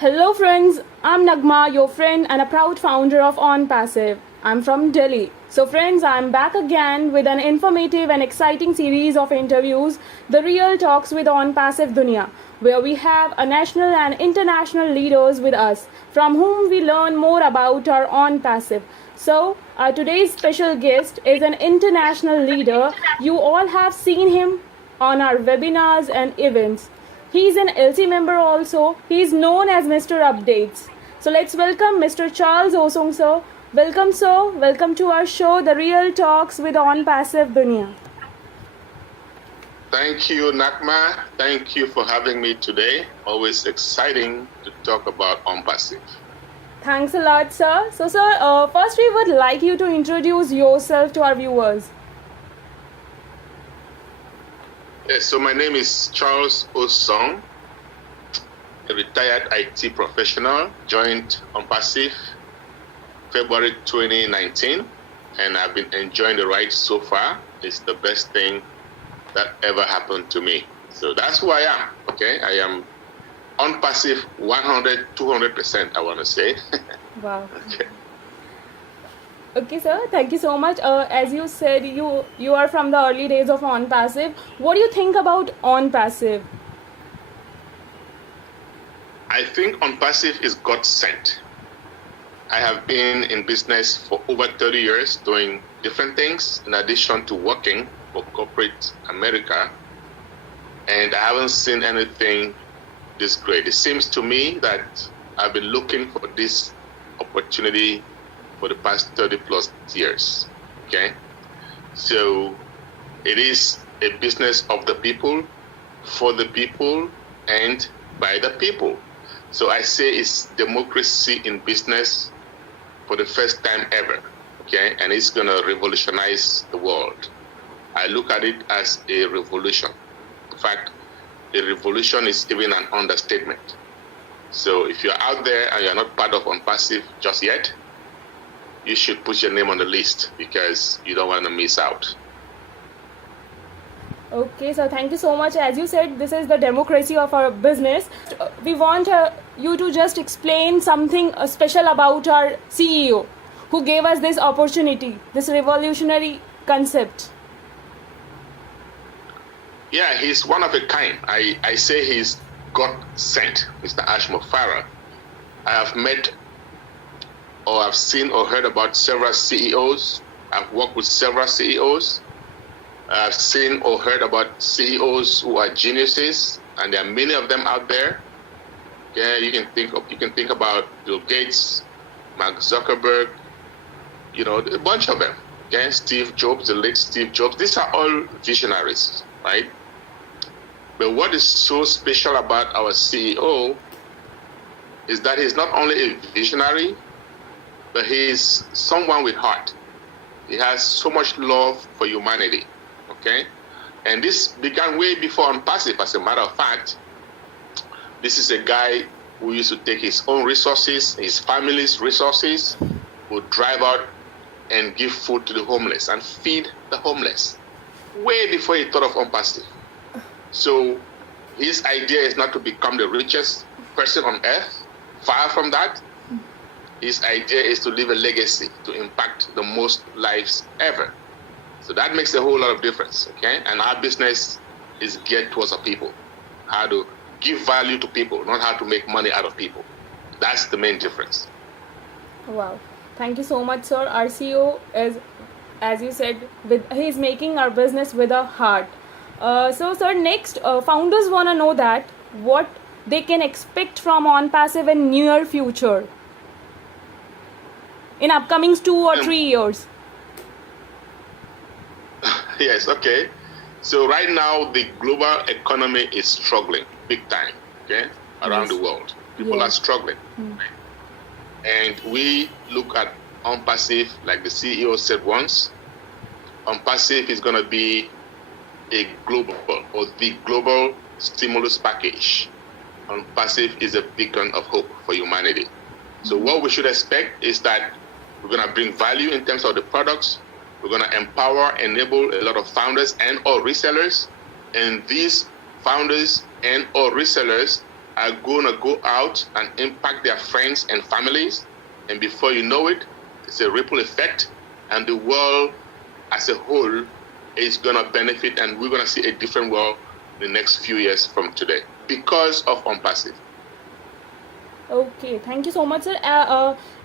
Hello friends, I'm Nagma, your friend and a proud founder of ONPASSIVE. I'm from Delhi. So friends, I'm back again with an informative and exciting series of interviews, The Real Talks with ONPASSIVE Dunya, where we have a national and international leaders with us, from whom we learn more about our ONPASSIVE. So, our today's special guest is an international leader. You all have seen him on our webinars and events. He is an LC member also. He is known as Mr. Updates. So let's welcome Mr. Charles OSONG, sir. Welcome, sir. Welcome to our show, The Real Talks with ONPASSIVE Dunya. Thank you, Nakma. Thank you for having me today. Always exciting to talk about ONPASSIVE. Thanks a lot, sir. So, sir, first we would like you to introduce yourself to our viewers. Yes, so my name is Charles OSONG, a retired IT professional, joined ONPASSIVE February 2019, and I've been enjoying the ride so far. It's the best thing that ever happened to me. So that's who I am, okay? I am ONPASSIVE 100, 200%, I want to say. Wow. Okay, sir. Thank you so much. As you said, you are from the early days of ONPASSIVE. What do you think about ONPASSIVE? I think ONPASSIVE is God sent. I have been in business for over 30 years doing different things in addition to working for corporate America, and I haven't seen anything this great. It seems to me that I've been looking for this opportunity for the past 30 plus years, okay? So it is a business of the people, for the people, and by the people. So I say it's democracy in business for the first time ever, okay? And it's gonna revolutionize the world. I look at it as a revolution. In fact, a revolution is even an understatement. So if you're out there and you're not part of ONPASSIVE just yet, you should put your name on the list because you don't want to miss out. Okay, so thank you so much. As you said, this is the democracy of our business. We want you to just explain something special about our CEO who gave us this opportunity, this revolutionary concept. Yeah, he's one of a kind. I say he's God sent, Mr. MUFAREH. I have met or I've seen or heard about several CEOs. I've worked with several CEOs. I've seen or heard about CEOs who are geniuses, and there are many of them out there. Yeah, you can think about Bill Gates, Mark Zuckerberg, a bunch of them. Okay, Steve Jobs, the late Steve Jobs. These are all visionaries, right? But what is so special about our CEO is that he's not only a visionary, but he's someone with heart. He has so much love for humanity, okay? And this began way before ONPASSIVE, as a matter of fact. This is a guy who used to take his own resources, his family's resources, would drive out and give food to the homeless and feed the homeless, way before he thought of ONPASSIVE. So his idea is not to become the richest person on earth, far from that. His idea is to leave a legacy, to impact the most lives ever. So that makes a whole lot of difference, okay? And our business is geared towards our people, how to give value to people, not how to make money out of people. That's the main difference. Wow. Thank you so much, sir. Our CEO is, as you said, he's making our business with a heart. So, sir, next, founders want to know that what they can expect from ONPASSIVE in near future, in upcoming 2 or 3 years. Yes, okay. So right now, the global economy is struggling big time, okay, around the world. People are struggling. And we look at ONPASSIVE, like the CEO said once, ONPASSIVE is going to be a global or the global stimulus package. ONPASSIVE is a beacon of hope for humanity. So what we should expect is that we're going to bring value in terms of the products. We're going to empower, enable a lot of founders and or resellers. And these founders and or resellers are going to go out and impact their friends and families. And before you know it, it's a ripple effect. And the world as a whole is going to benefit. And we're going to see a different world in the next few years from today because of ONPASSIVE. Okay, thank you so much, sir.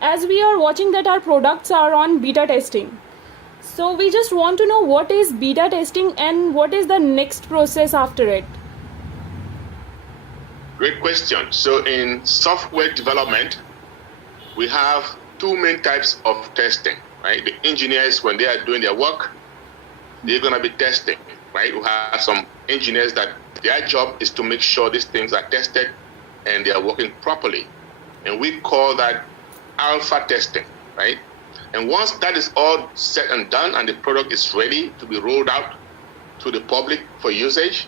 As we are watching that our products are on beta testing. So we just want to know what is beta testing and what is the next process after it. Great question. So in software development, we have two main types of testing, right? The engineers, when they are doing their work, they're going to be testing, right? We have some engineers that their job is to make sure these things are tested and they are working properly. And we call that alpha testing, right? And once that is all said and done and the product is ready to be rolled out to the public for usage,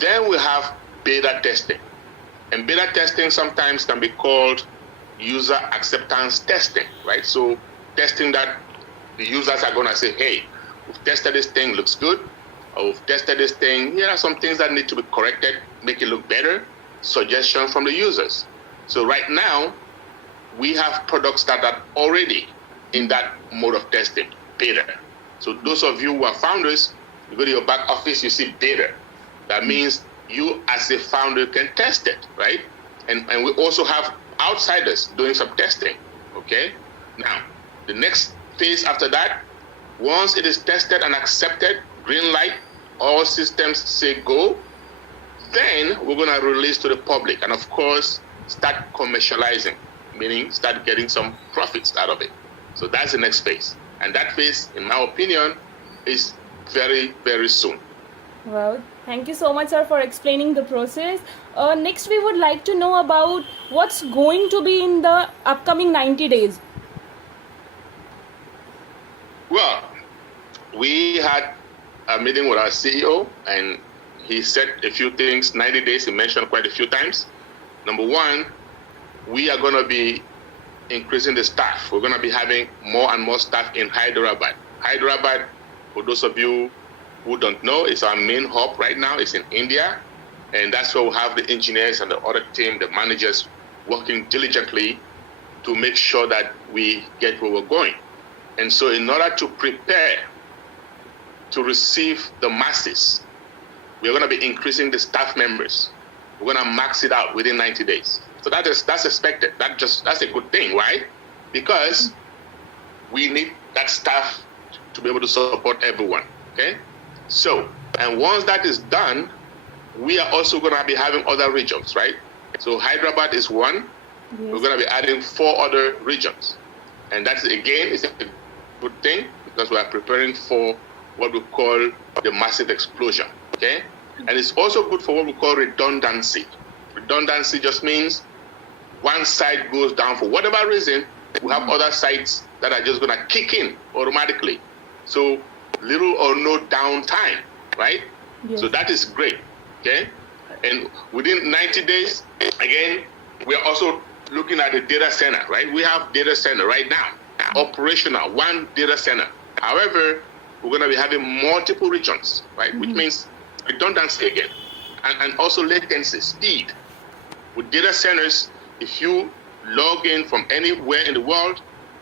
then we have beta testing. And beta testing sometimes can be called user acceptance testing, right? So testing that the users are going to say, hey, we've tested this thing, looks good. Or we've tested this thing, here are some things that need to be corrected, make it look better. Suggestions from the users. So right now, we have products that are already in that mode of testing, beta. So those of you who are founders, you go to your back office, you see beta. That means you as a founder can test it, right? And we also have outsiders doing some testing, okay? Now, the next phase after that, once it is tested and accepted, green light, all systems say go, then we're going to release to the public and, of course, start commercializing, meaning start getting some profits out of it. So that's the next phase. And that phase, in my opinion, is very, very soon. Well, thank you so much, sir, for explaining the process. Next, we would like to know about what's going to be in the upcoming 90 days. Well, we had a meeting with our CEO, and he said a few things, 90 days, he mentioned quite a few times. Number one, we are going to be increasing the staff. We're going to be having more and more staff in Hyderabad. Hyderabad, for those of you who don't know, is our main hub right now. It's in India. And that's where we have the engineers and the other team, the managers, working diligently to make sure that we get where we're going. And so in order to prepare to receive the masses, we're going to be increasing the staff members. We're going to max it out within 90 days. So that's expected. That's a good thing, right? Because we need that staff to be able to support everyone, okay? So, and once that is done, we are also going to be having other regions, right? So Hyderabad is one. Yes. We're going to be adding 4 other regions. And that's, again, it's a good thing because we are preparing for what we call the massive explosion, okay? And it's also good for what we call redundancy. Redundancy just means one side goes down for whatever reason, we have other sides that are just going to kick in automatically. So little or no downtime, right? Yes. So that is great, okay? And within 90 days, again, we are also looking at the data center, right? We have data center right now, operational, one data center. However, we're going to be having multiple regions, right? Which means redundancy again, and also latency, speed. With data centers, if you log in from anywhere in the world,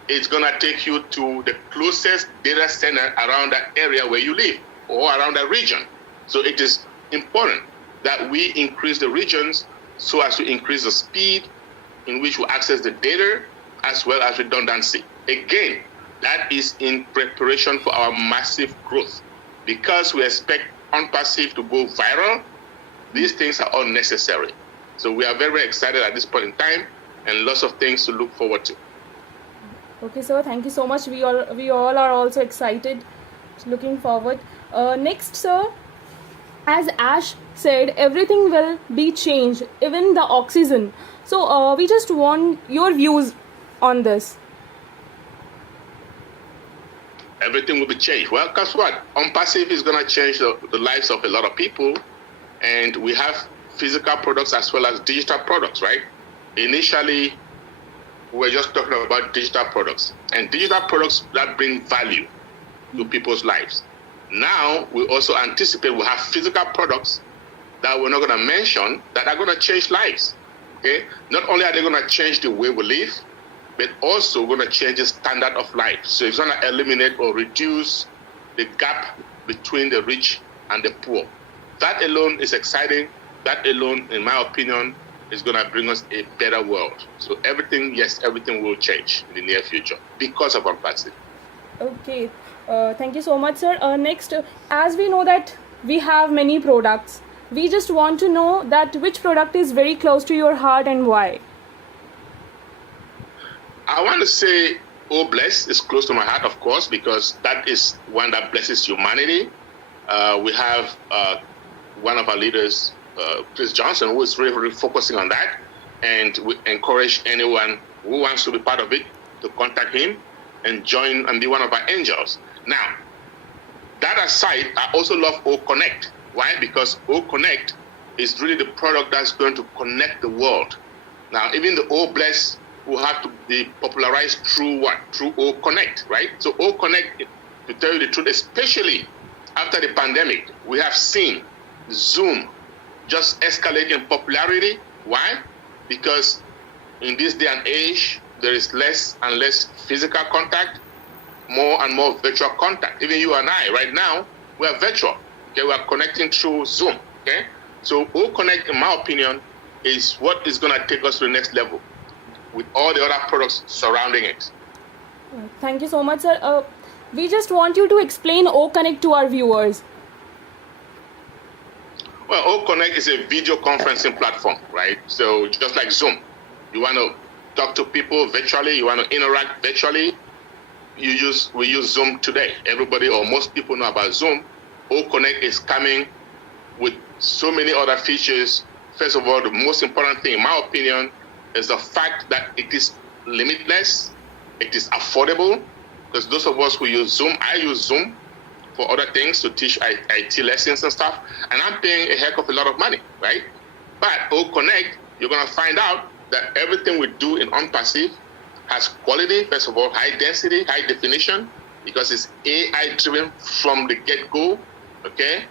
it's going to take you to the closest data center around that area where you live or around that region. So it is important that we increase the regions so as to increase the speed in which we access the data as well as redundancy. Again, that is in preparation for our massive growth. Because we expect ONPASSIVE to go viral, these things are all necessary. So we are very, very excited at this point in time and lots of things to look forward to. Okay, sir, thank you so much. We all are also excited, looking forward. Next, sir, as Ash said, everything will be changed, even the oxygen. So we just want your views on this. Everything will be changed. Well, guess what? ONPASSIVE is going to change the lives of a lot of people. And we have physical products as well as digital products, right? Initially, we were just talking about digital products. And digital products that bring value to people's lives. Now, we also anticipate we'll have physical products that we're not going to mention that are going to change lives. Okay? Not only are they going to change the way we live, but also going to change the standard of life. So it's going to eliminate or reduce the gap between the rich and the poor. That alone is exciting. That alone, in my opinion, is going to bring us a better world. So everything will change in the near future because of ONPASSIVE. Okay, thank you so much, sir. Next, as we know that we have many products, we just want to know that which product is very close to your heart and why. I want to say Bless is close to my heart, of course, because that is one that blesses humanity. We have one of our leaders, Chris Johnson, who is really focusing on that, and we encourage anyone who wants to be part of it to contact him and join and be one of our angels. Now, that aside, I also love O Connect. Why? Because O Connect is really the product that's going to connect the world. Now, even the O Bless will have to be popularized through what? Through O Connect, right? So O Connect, to tell you the truth, especially after the pandemic, we have seen Zoom just escalate in popularity. Why? Because in this day and age, there is less and less physical contact, more and more virtual contact. Even you and I, right now, we are virtual. Okay, we are connecting through Zoom. Okay, so O Connect, in my opinion, is what is going to take us to the next level with all the other products surrounding it. Thank you so much, sir. We just want you to explain O Connect to our viewers. Well, O Connect is a video conferencing platform, right? So just like Zoom, you want to talk to people virtually, you want to interact virtually, we use Zoom today. Everybody or most people know about Zoom. O Connect is coming with so many other features. First of all, the most important thing, in my opinion, is the fact that it is limitless, it is affordable, because those of us who use Zoom, I use Zoom for other things to teach IT lessons and stuff, and I'm paying a heck of a lot of money, right? But O Connect, you're going to find out that everything we do in ONPASSIVE has quality, first of all, high density, high definition, because it's AI driven from the get-go, okay?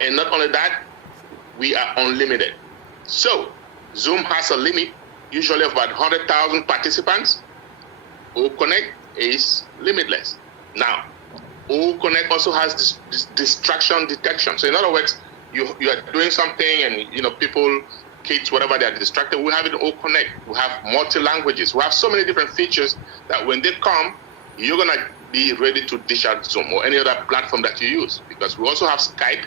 And not only that, we are unlimited. So Zoom has a limit, usually of about 100,000 participants. O Connect is limitless. Now, O Connect also has this distraction detection. So in other words, you are doing something and people, kids, whatever, they're distracted. We have it in O Connect. We have multi-languages. We have so many different features that when they come, you're gonna be ready to dish out Zoom or any other platform that you use. Because we also have Skype.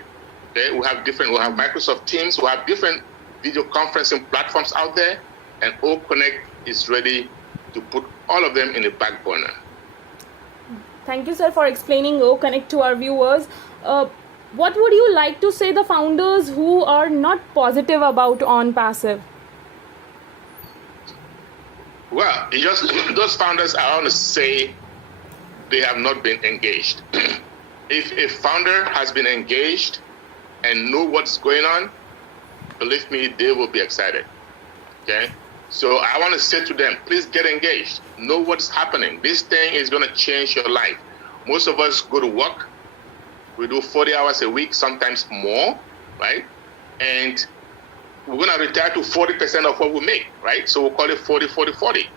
Okay, we have Microsoft Teams. We have different video conferencing platforms out there, and O Connect is ready to put all of them in the back burner. Thank you, sir, for explaining O Connect to our viewers. What would you like to say the founders who are not positive about ONPASSIVE? Well, those founders, I want to say they have not been engaged. If a founder has been engaged and know what's going on, believe me, they will be excited. Okay? So I want to say to them, please get engaged. Know what's happening. This thing is going to change your life. Most of us go to work. We do 40 hours a week, sometimes more, right? And we're going to retire to 40% of what we make, right? So we'll call it 40-40-40.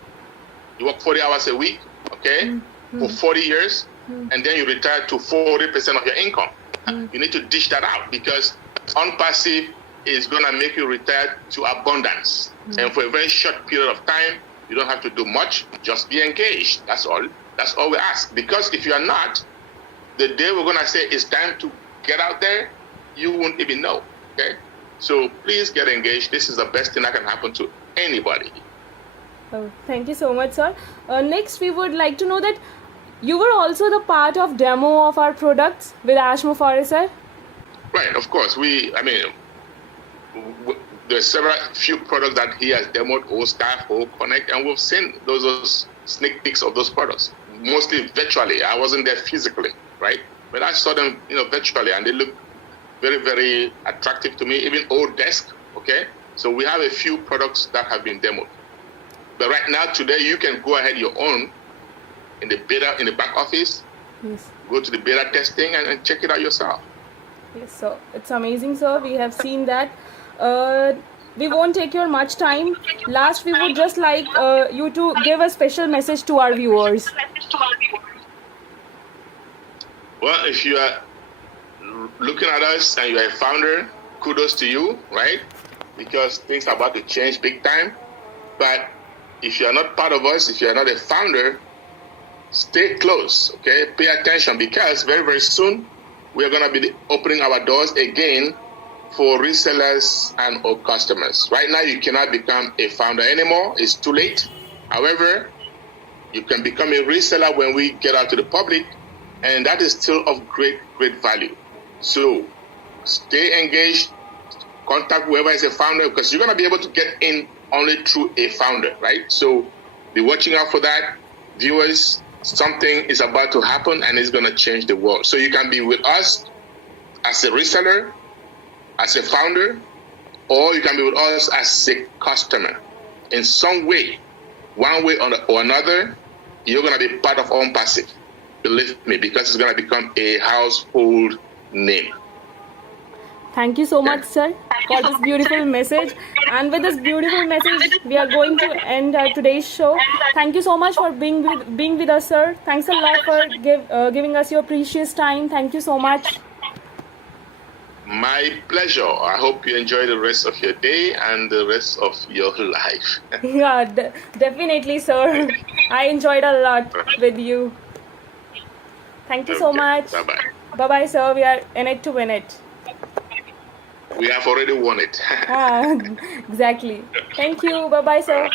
You work 40 hours a week, okay, for 40 years, and then you retire to 40% of your income. You need to dish that out because ONPASSIVE is going to make you retire to abundance. And for a very short period of time, you don't have to do much, just be engaged. That's all. That's all we ask. Because if you are not, the day we're going to say it's time to get out there, you won't even know, okay? So please get engaged. This is the best thing that can happen to anybody. Oh, thank you so much, sir. Next, we would like to know that you were also the part of demo of our products with MUFAREH, sir. Right, of course. There's few products that he has demoed, O Staff, O Connect, and we've seen those sneak peeks of those products, mostly virtually. I wasn't there physically, right? But I saw them, virtually, and they look very, very attractive to me. Even O Desk, okay? So we have a few products that have been demoed. But right now, today, you can go ahead your own in the beta, in the back office. Yes. Go to the beta testing and check it out yourself. Yes, so it's amazing, sir. We have seen that. Uh, we won't take your much time. Last, we would just like you to give a special message to our viewers. Well, if you are looking at us and you are a founder, kudos to you, right? Because things are about to change big time. But if you are not part of us, if you are not a founder, stay close, okay? Pay attention, because very, very soon we are going to be opening our doors again for resellers and or customers. Right now, you cannot become a founder anymore. It's too late. However, you can become a reseller when we get out to the public, and that is still of great, great value. So stay engaged, contact whoever is a founder, because you're going to be able to get in only through a founder, right? So be watching out for that. Viewers, something is about to happen and it's going to change the world. So you can be with us as a reseller, as a founder, or you can be with us as a customer. In some way, one way or another, you're going to be part of ONPASSIVE. Believe me, because it's going to become a household name. Thank you so much, sir, for this beautiful message. And with this beautiful message, we are going to end today's show. Thank you so much for being with us, sir. Thanks a lot for giving us your precious time. Thank you so much. My pleasure. I hope you enjoy the rest of your day and the rest of your life. Yeah, definitely, sir. I enjoyed a lot with you. Thank you so much. Bye-bye. Bye-bye, sir. We are in it to win it. We have already won it. Exactly. Thank you. Bye-bye, sir.